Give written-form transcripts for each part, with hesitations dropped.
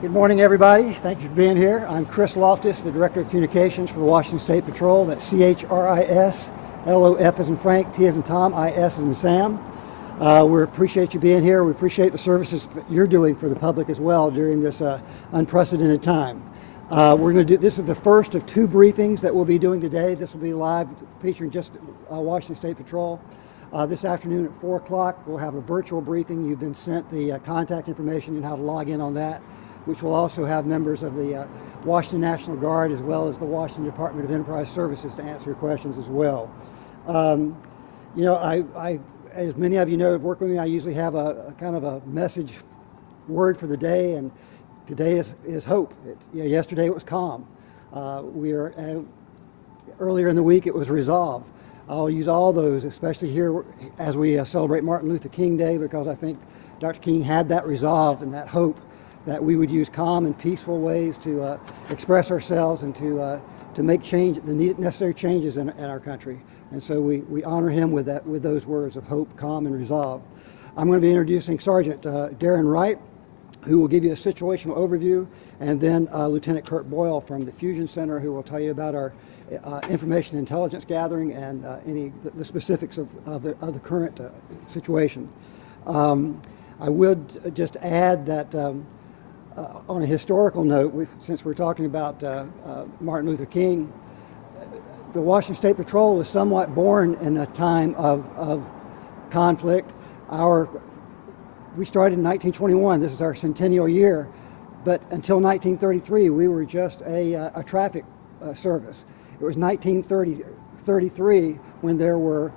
Good morning, everybody. Thank you for being here. I'm Chris Loftus, the Director of Communications for the Washington State Patrol. That's C-H-R-I-S, L-O-F as in Frank, T as in Tom, I-S as in Sam. We appreciate you being here. We appreciate the services that you're doing for the public as well during this unprecedented time. We're going to do, this is the first of two briefings that we'll be doing today. This will be live featuring just Washington State Patrol. This afternoon at 4 o'clock, we'll have a virtual briefing. You've been sent the contact information and how to log in on that, which will also have members of the Washington National Guard as well as the Washington Department of Enterprise Services to answer your questions as well. You know, I, as many of you know, have worked with me, I usually have a kind of a message word for the day, and today is hope. You know, yesterday it was calm. Earlier in the week it was resolve. I'll use all those, especially here as we celebrate Martin Luther King Day, because I think Dr. King had that resolve and that hope that we would use calm and peaceful ways to express ourselves and to make change, the necessary changes in our country. And so we honor him with those words of hope, calm, and resolve. I'm going to be introducing Sergeant Darren Wright, who will give you a situational overview, and then Lieutenant Kurt Boyle from the Fusion Center, who will tell you about our information intelligence gathering and the specifics of the current situation. I would just add that on a historical note, since we're talking about Martin Luther King, the Washington State Patrol was somewhat born in a time of conflict. We started in 1921. This is our centennial year, but until 1933, we were just a traffic service. It was 1933 when there were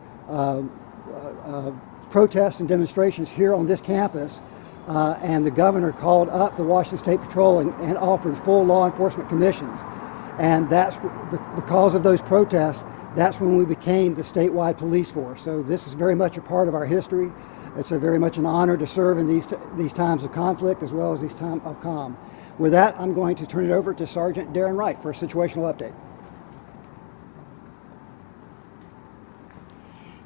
protests and demonstrations here on this campus, and the governor called up the Washington State Patrol and offered full law enforcement commissions. And that's because of those protests, that's when we became the statewide police force. So this is very much a part of our history. It's very much an honor to serve in these times of conflict as well as these times of calm. With that, I'm going to turn it over to Sergeant Darren Wright for a situational update.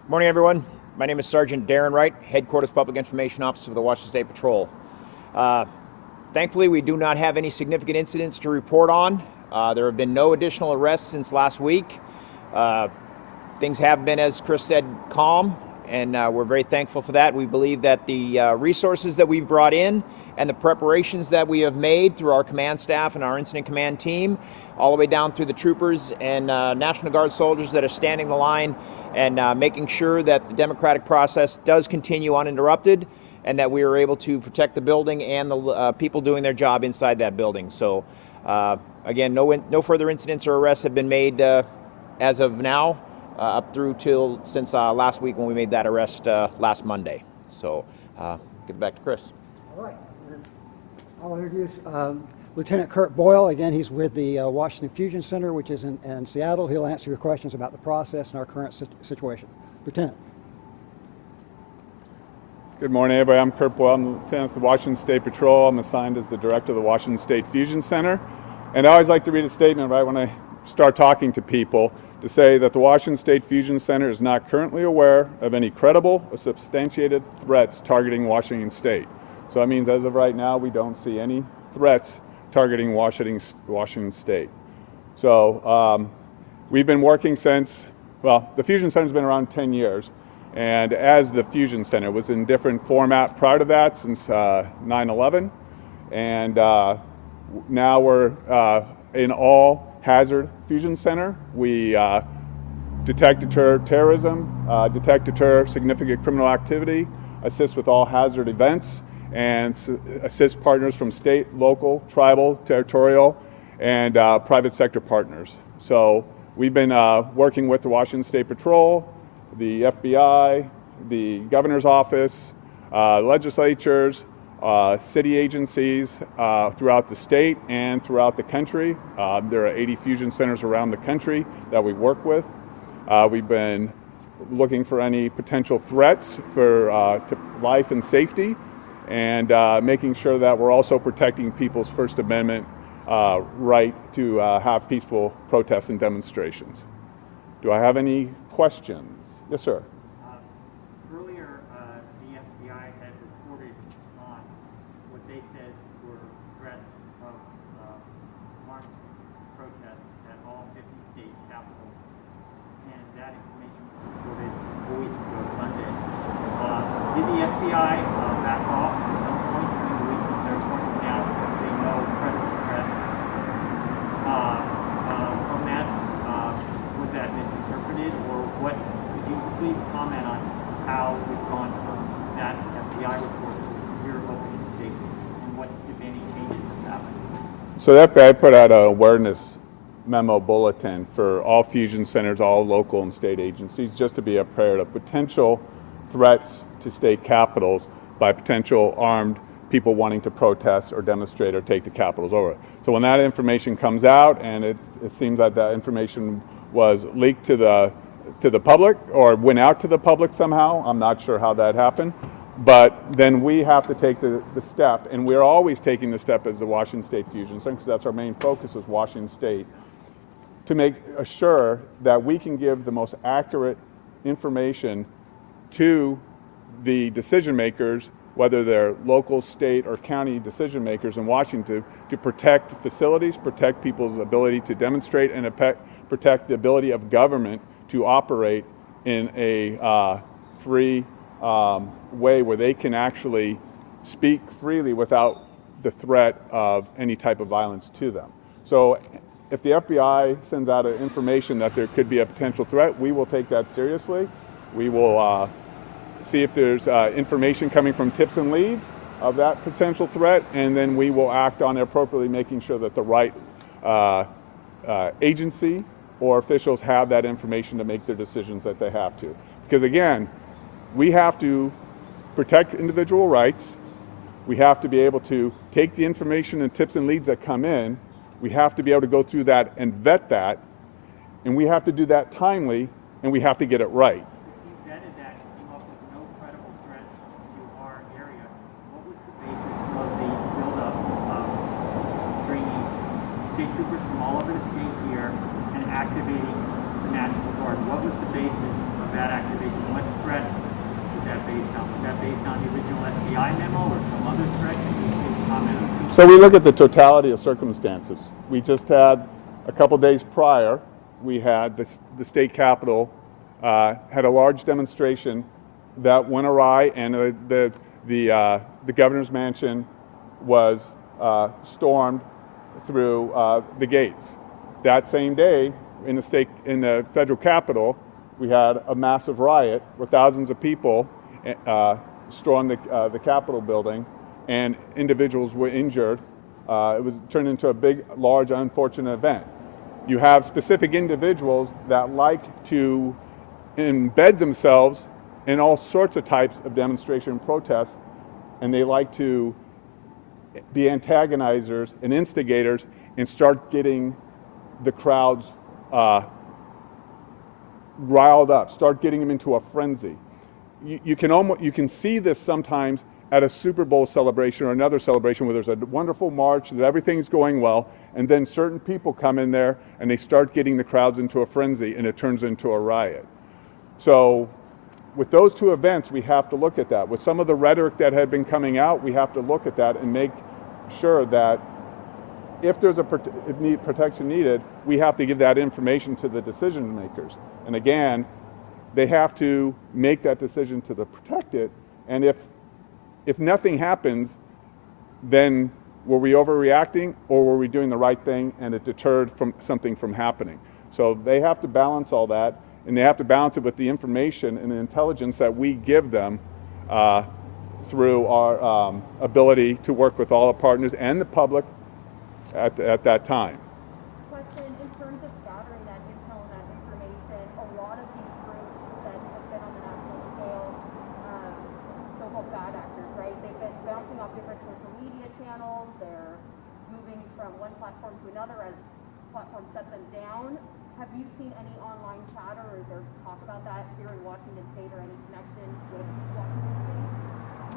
Morning, everyone. My name is Sergeant Darren Wright, Headquarters Public Information Officer for the Washington State Patrol. Thankfully, we do not have any significant incidents to report on. There have been no additional arrests since last week. Things have been, as Chris said, calm, and we're very thankful for that. We believe that the resources that we've brought in and the preparations that we have made through our command staff and our incident command team, all the way down through the troopers and National Guard soldiers that are standing the line and making sure that the democratic process does continue uninterrupted, and that we are able to protect the building and the people doing their job inside that building. So again, no further incidents or arrests have been made as of now, up through since last week when we made that arrest last Monday. So give it back to Chris. All right. I'll introduce Lieutenant Kurt Boyle. Again, he's with the Washington Fusion Center, which is in Seattle. He'll answer your questions about the process and our current situation. Lieutenant. Good morning, everybody. I'm Kurt Boyle. I'm the Lieutenant of the Washington State Patrol. I'm assigned as the Director of the Washington State Fusion Center. And I always like to read a statement right when I start talking to people to say that the Washington State Fusion Center is not currently aware of any credible or substantiated threats targeting Washington State. So that means as of right now, we don't see any threats targeting Washington State. So we've been working since, well, the Fusion Center's been around 10 years. And as the Fusion Center was in different format prior to that since 9/11. And now we're in all hazard Fusion Center. We detect, deter terrorism, detect, deter significant criminal activity, assist with all hazard events, and assist partners from state, local, tribal, territorial, and private sector partners. So we've been working with the Washington State Patrol, the FBI, the governor's office, legislatures, city agencies throughout the state and throughout the country. There are 80 fusion centers around the country that we work with. We've been looking for any potential threats for to life and safety, and making sure that we're also protecting people's First Amendment right to have peaceful protests and demonstrations. Do I have any questions? Yes, sir. Earlier, the FBI had reported on what they said were threats of armed protests at all 50 state capitals, and that information was reported a week ago Sunday. Did the FBI back off at some point during the weeks as they're forcing out and say no credible threats? From that, was that misinterpreted, or what? Could you please comment on how we've gone from that FBI report to your opening statement, and what, if any, changes have happened? So the FBI put out an awareness memo bulletin for all fusion centers, all local and state agencies, just to be prepared of potential threats to state capitals by potential armed people wanting to protest or demonstrate or take the capitals over. So when that information comes out, and it seems like that information was leaked to the public or went out to the public somehow, I'm not sure how that happened, but then we have to take the step, and we're always taking the step as the Washington State Fusion Center, because that's our main focus is Washington State, to make sure that we can give the most accurate information to the decision makers, whether they're local, state, or county decision makers in Washington, to protect facilities, protect people's ability to demonstrate, and protect the ability of government to operate in a free way where they can actually speak freely without the threat of any type of violence to them. So if the FBI sends out information that there could be a potential threat, we will take that seriously. We will see if there's information coming from tips and leads of that potential threat, and then we will act on it appropriately, making sure that the right agency or officials have that information to make their decisions that they have to. Because again, we have to protect individual rights. We have to be able to take the information and tips and leads that come in. We have to be able to go through that and vet that, and we have to do that timely, and we have to get it right. If you vetted that and came up with no credible threats to our area, what was the basis of the buildup of bringing state troopers from all over the state here and activating the National Guard? What was the basis of that activation? What threats that based on? Was that based on the original FBI memo or some other threat? Can you please comment on that? So we look at the totality of circumstances. We just had a couple days prior, we had the state capitol had a large demonstration that went awry, and the governor's mansion was stormed through the gates. That same day, in the federal capitol, we had a massive riot where thousands of people stormed the Capitol building, and individuals were injured. It was turned into a big, large, unfortunate event. You have specific individuals that like to embed themselves in all sorts of types of demonstration and protests, and they like to be antagonizers and instigators and start getting the crowds riled up, start getting them into a frenzy. You can see this sometimes at a Super Bowl celebration or another celebration where there's a wonderful march, that everything's going well, and then certain people come in there and they start getting the crowds into a frenzy, and it turns into a riot. So with those two events, we have to look at that. With some of the rhetoric that had been coming out, we have to look at that and make sure that if there's protection needed, we have to give that information to the decision makers. And again, they have to make that decision to protect it. And if nothing happens, then were we overreacting, or were we doing the right thing and it deterred something from happening? So they have to balance all that, and they have to balance it with the information and the intelligence that we give them through our ability to work with all the partners and the public at that time. Question, in terms of gathering that intel and that information, a lot of these groups that have been on the national scale, so-called bad actors, right? They've been bouncing off different social media channels. They're moving from one platform to another as platforms shut them down. Have you seen any online chatter, or is there talk about that here in Washington State, or any connection with Washington State?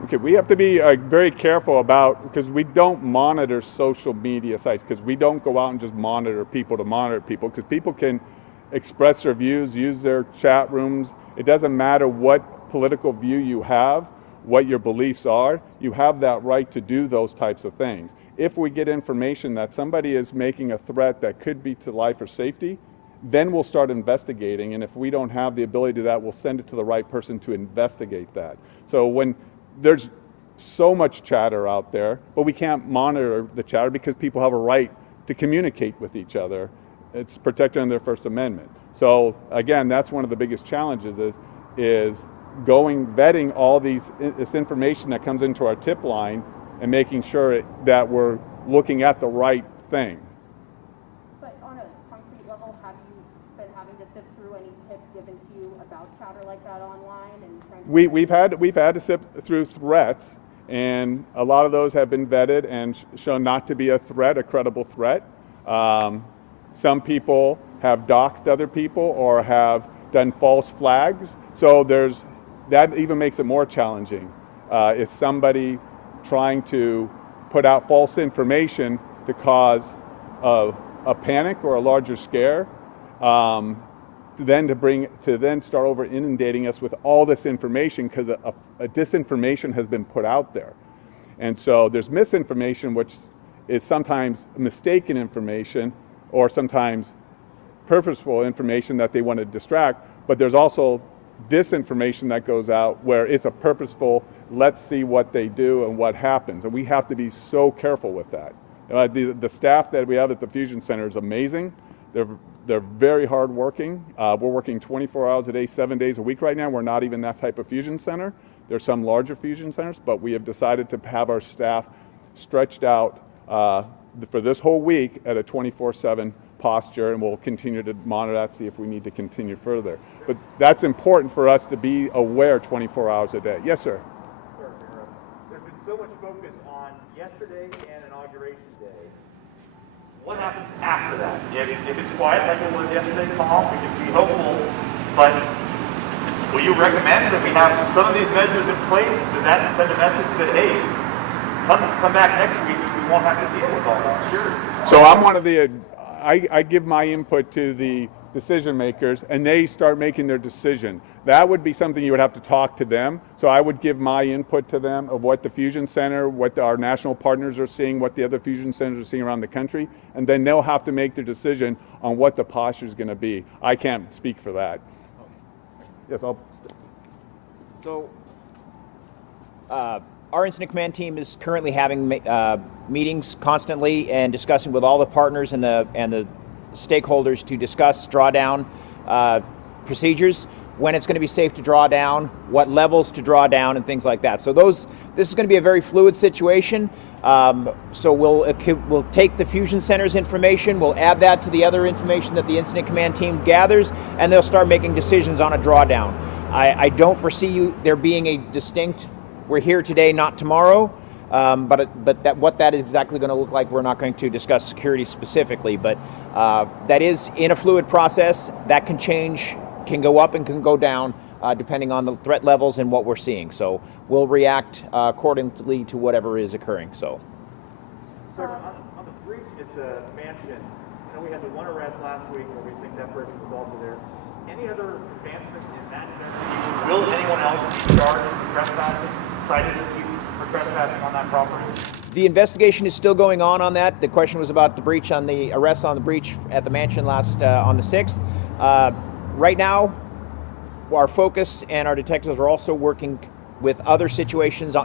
Okay, we have to be very careful about, because we don't monitor social media sites, because we don't go out and just monitor people to monitor people, because people can express their views, use their chat rooms. It doesn't matter what political view you have, what your beliefs are, you have that right to do those types of things. If we get information that somebody is making a threat that could be to life or safety, then we'll start investigating, and if we don't have the ability to do that, we'll send it to the right person to investigate that. So when there's so much chatter out there, but we can't monitor the chatter because people have a right to communicate with each other. It's protected under their First Amendment. So again, that's one of the biggest challenges is vetting all this information that comes into our tip line and making sure that we're looking at the right thing. But on a concrete level, have you been having to sift through any tips given to you about chatter like that online? And We've had to sift through threats, and a lot of those have been vetted and shown not to be a threat, a credible threat. Some people have doxed other people or have done false flags. So that even makes it more challenging. Is somebody trying to put out false information to cause a panic or a larger scare? To then start over inundating us with all this information, because a disinformation has been put out there. And so there's misinformation, which is sometimes mistaken information or sometimes purposeful information that they want to distract, but there's also disinformation that goes out where it's a purposeful, let's see what they do and what happens. And we have to be so careful with that. The staff that we have at the Fusion Center is amazing. They're very hardworking. We're working 24 hours a day, 7 days a week right now. We're not even that type of fusion center. There's some larger fusion centers, but we have decided to have our staff stretched out for this whole week at a 24/7 posture, and we'll continue to monitor that, see if we need to continue further. But that's important for us to be aware 24 hours a day. Yes, sir. Sure. There's been so much focus on yesterday and Inauguration Day. What happens after that? If it's quiet like it was yesterday, calm, we can be hopeful, but will you recommend that we have some of these measures in place? Does that send a message that, hey, come back next week and we won't have to deal with all this? Sure. So I'm one of the, I give my input to the decision makers, and they start making their decision. That would be something you would have to talk to them. So I would give my input to them of what the Fusion Center, what our national partners are seeing, what the other Fusion Centers are seeing around the country, and then they'll have to make their decision on what the posture is going to be. I can't speak for that. Yes, I'll. So, our incident command team is currently having meetings constantly and discussing with all the partners and the stakeholders to discuss drawdown procedures, when it's going to be safe to draw down, what levels to draw down, and things like that. So this is going to be a very fluid situation. So we'll take the Fusion Center's information, we'll add that to the other information that the incident command team gathers, and they'll start making decisions on a drawdown. I don't foresee there being a distinct, we're here today, not tomorrow. But what that is exactly going to look like, we're not going to discuss security specifically. But that is in a fluid process. That can change, can go up and can go down, depending on the threat levels and what we're seeing. So we'll react accordingly to whatever is occurring. So, Sir, on the breach at the mansion, I know we had the one arrest last week where we think that person was also there. Any other advancements in that investigation? Will anyone else be charged with trespassing, cited at least for trespassing on that property? the investigation is still going on that. The question was about the breach on the arrest on the breach at the mansion last on the 6th. Right now, our focus and our detectives are also working with other situations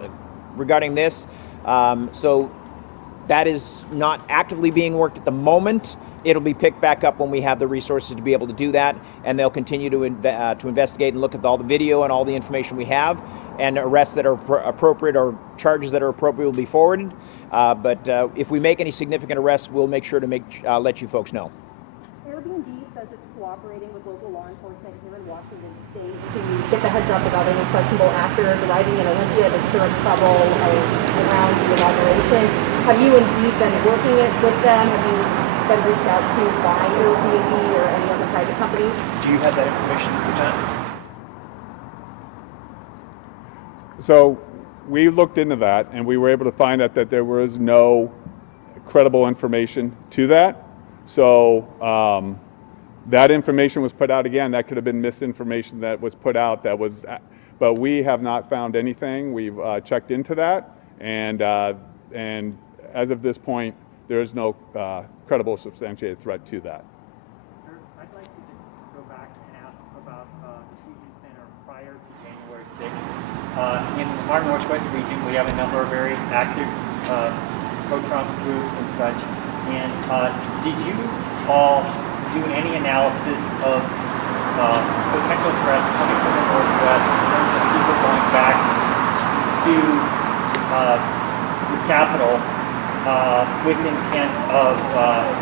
regarding this. So that is not actively being worked at the moment. It'll be picked back up when we have the resources to be able to do that, and they'll continue to investigate and look at all the video and all the information we have, and arrests that are appropriate or charges that are appropriate will be forwarded. But if we make any significant arrests, we'll make sure to let you folks know. Airbnb says it's cooperating with local law enforcement here in Washington State to get the heads up about any questionable actors arriving in Olympia to stir up trouble around the inauguration. Have you indeed been working with them? Have you been reached out to by Airbnb or any other private companies? Do you have that information, Lieutenant? So we looked into that, and we were able to find out that there was no credible information to that. So that information was put out again. That could have been misinformation that was put out. But we have not found anything. We've checked into that, and as of this point, there is no credible substantiated threat to that. Sir, I'd like to just go back and ask about the Fusion Center prior to January 6th. In our Northwest region, we have a number of very active pro-Trump groups and such. And did you all do any analysis of potential threats coming from the Northwest in terms of people going back to the Capitol with intent of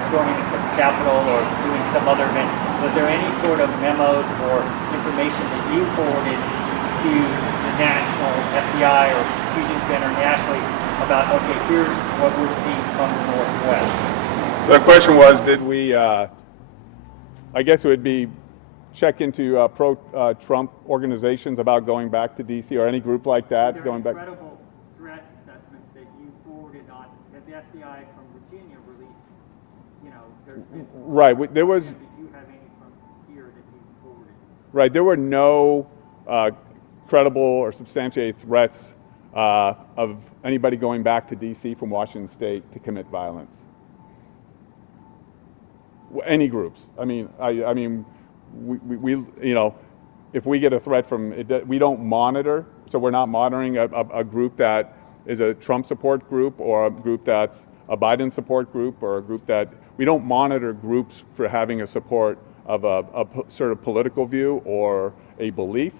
storming the Capitol or doing some other event? Was there any sort of memos or information that you forwarded to the national FBI or Fusion Center nationally about, okay, here's what we're seeing from the Northwest? So the question was, did we, I guess it would be check into pro-Trump organizations about going back to D.C. or any group like that going back? Credible threat assessments that you forwarded on, that the FBI from Virginia released, there's been... Right, there was... Did you have any from here that you forwarded? Right, there were no credible or substantiated threats of anybody going back to D.C. from Washington State to commit violence. Any groups. I mean, we if we get a threat from it, we don't monitor. So we're not monitoring a group that is a Trump support group or a group that's a Biden support group or a group that we don't monitor groups for having a support of a sort of political view or a belief,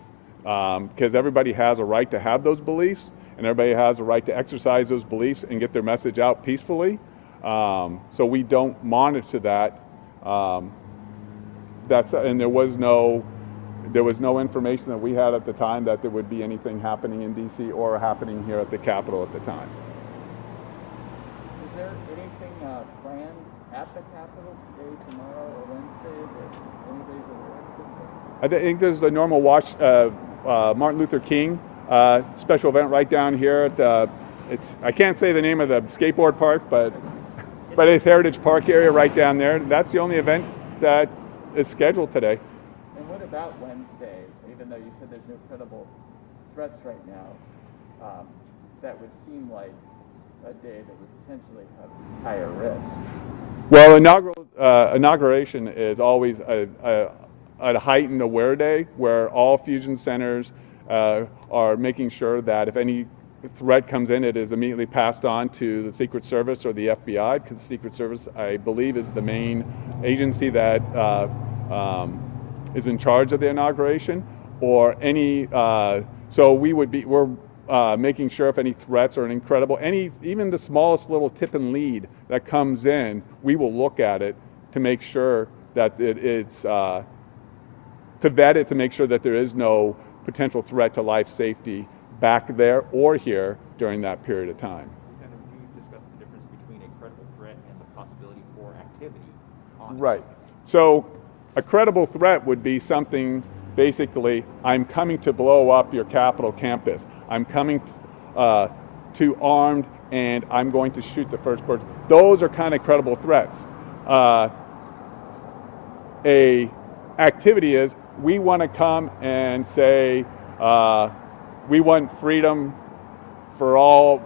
because everybody has a right to have those beliefs and everybody has a right to exercise those beliefs and get their message out peacefully. So we don't monitor that. And there was no information that we had at the time that there would be anything happening in D.C. or happening here at the Capitol at the time. Is there anything planned at the Capitol today, tomorrow, or Wednesday that anybody's aware of at this point? I think there's the normal Martin Luther King special event right down here at I can't say the name of the skateboard park, but it's Heritage Park area right down there. That's the only event that is scheduled today. And what about Wednesday? Even though you said there's no credible threats right now, that would seem like a day that would potentially have higher risk. Well, inauguration is always a heightened aware day where all fusion centers are making sure that if any threat comes in, it is immediately passed on to the Secret Service or the FBI, because the Secret Service, I believe, is the main agency that is in charge of the inauguration. Or any, so we're making sure if any threats are even the smallest little tip and lead that comes in, we will look at it to make sure that it's to vet it, to make sure that there is no potential threat to life safety back there or here during that period of time. Kind of, you discussed the difference between a credible threat and the possibility for activity on Right. So a credible threat would be something, basically, I'm coming to blow up your Capitol campus. I'm coming to armed and I'm going to shoot the first person. Those are kind of credible threats. A activity is, we want to come and say, we want freedom for all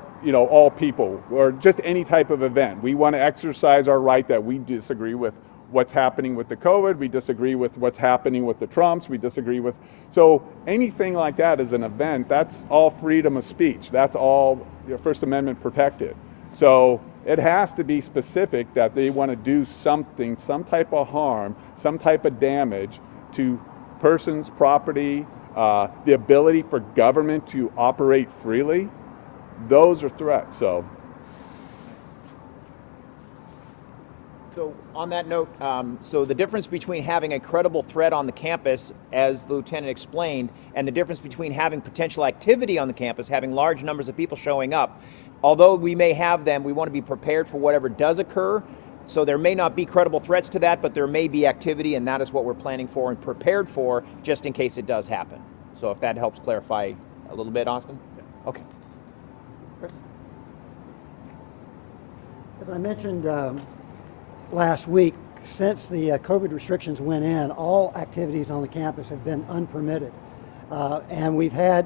people, or just any type of event. We want to exercise our right that we disagree with what's happening with the COVID, we disagree with what's happening with the Trumps, we disagree with, so anything like that is an event, that's all freedom of speech, that's all First Amendment protected. So it has to be specific that they want to do something, some type of harm, some type of damage to persons, property, the ability for government to operate freely. Those are threats. So on that note, so the difference between having a credible threat on the campus, as the lieutenant explained, and the difference between having potential activity on the campus, having large numbers of people showing up, although we may have them, we want to be prepared for whatever does occur. So there may not be credible threats to that, but there may be activity, and that is what we're planning for and prepared for just in case it does happen. So if that helps clarify a little bit, Austin? Yeah. Okay. Chris? As I mentioned last week, since the COVID restrictions went in, all activities on the campus have been unpermitted. And we've had,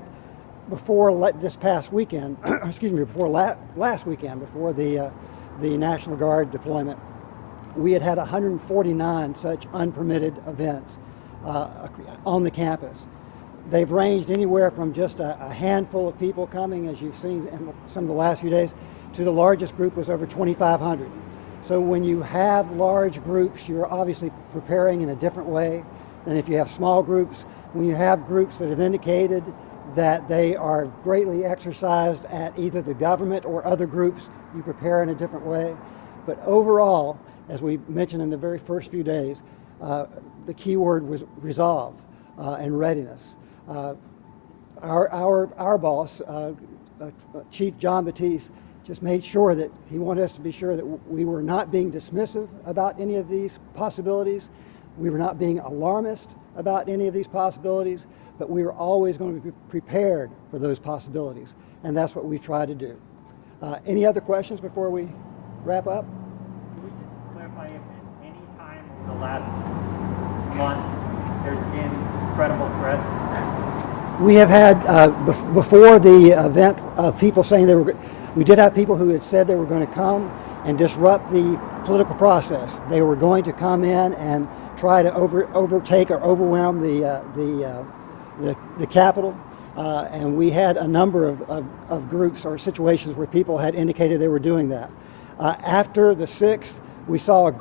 before this past weekend, excuse me, before last weekend, before the National Guard deployment, we had 149 such unpermitted events on the campus. They've ranged anywhere from just a handful of people coming, as you've seen in some of the last few days, to the largest group was over 2,500. So when you have large groups, you're obviously preparing in a different way than if you have small groups. When you have groups that have indicated that they are greatly exercised at either the government or other groups, you prepare in a different way. But overall, as we mentioned in the very first few days, the key word was resolve and readiness. Our boss, Chief John Batiste, just made sure that he wanted us to be sure that we were not being dismissive about any of these possibilities. We were not being alarmist about any of these possibilities, but we were always going to be prepared for those possibilities. And that's what we try to do. Any other questions before we wrap up? Can we just clarify if at any time over the last month there's been credible threats? We have had, before the event, people saying we did have people who had said they were going to come and disrupt the political process. They were going to come in and try to overtake or overwhelm the Capitol. And we had a number of groups or situations where people had indicated they were doing that. After the 6th, we saw a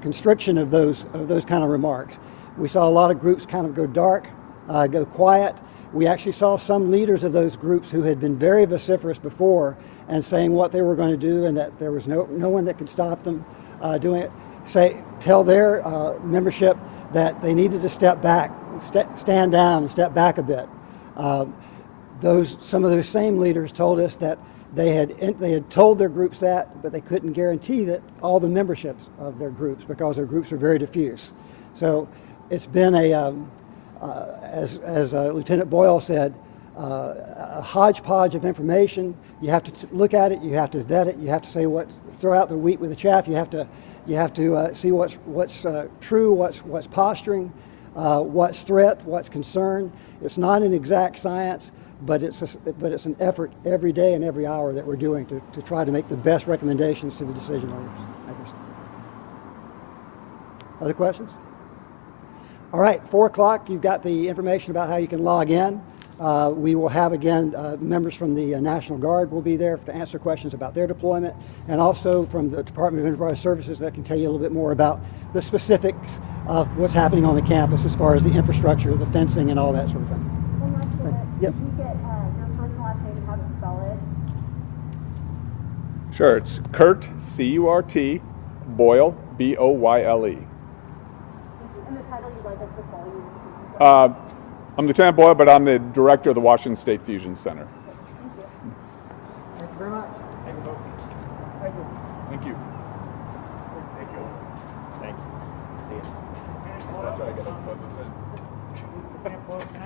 constriction of those kind of remarks. We saw a lot of groups kind of go dark, go quiet. We actually saw some leaders of those groups who had been very vociferous before and saying what they were going to do and that there was no one that could stop them doing it. Tell their membership that they needed to step back, stand down and step back a bit. Some of those same leaders told us that they had told their groups that, but they couldn't guarantee that all the memberships of their groups, because their groups are very diffuse. So it's been as Lieutenant Boyle said, a hodgepodge of information. You have to look at it, you have to vet it, you have to say throw out the wheat with the chaff. You You have to see what's true, what's posturing, what's threat, what's concern. It's not an exact science, but it's an effort every day and every hour that we're doing to try to make the best recommendations to the decision makers. Other questions? All right, 4 o'clock, you've got the information about how you can log in. We will have, again, members from the National Guard will be there to answer questions about their deployment, and also from the Department of Enterprise Services that can tell you a little bit more about the specifics of what's happening on the campus as far as the infrastructure, the fencing, and all that sort of thing. One last thing, Yep. could you get your first and last name and how to spell it? Sure, it's Kurt, C-U-R-T, Boyle, B-O-Y-L-E. And the title you'd like us to call you? I'm Lieutenant Boyle, but I'm the director of the Washington State Fusion Center. Thank you. Thank you very much. Thank you, folks. Thank you. Thank you. Thank you. Thanks. See you. I'll try to get this in. Can I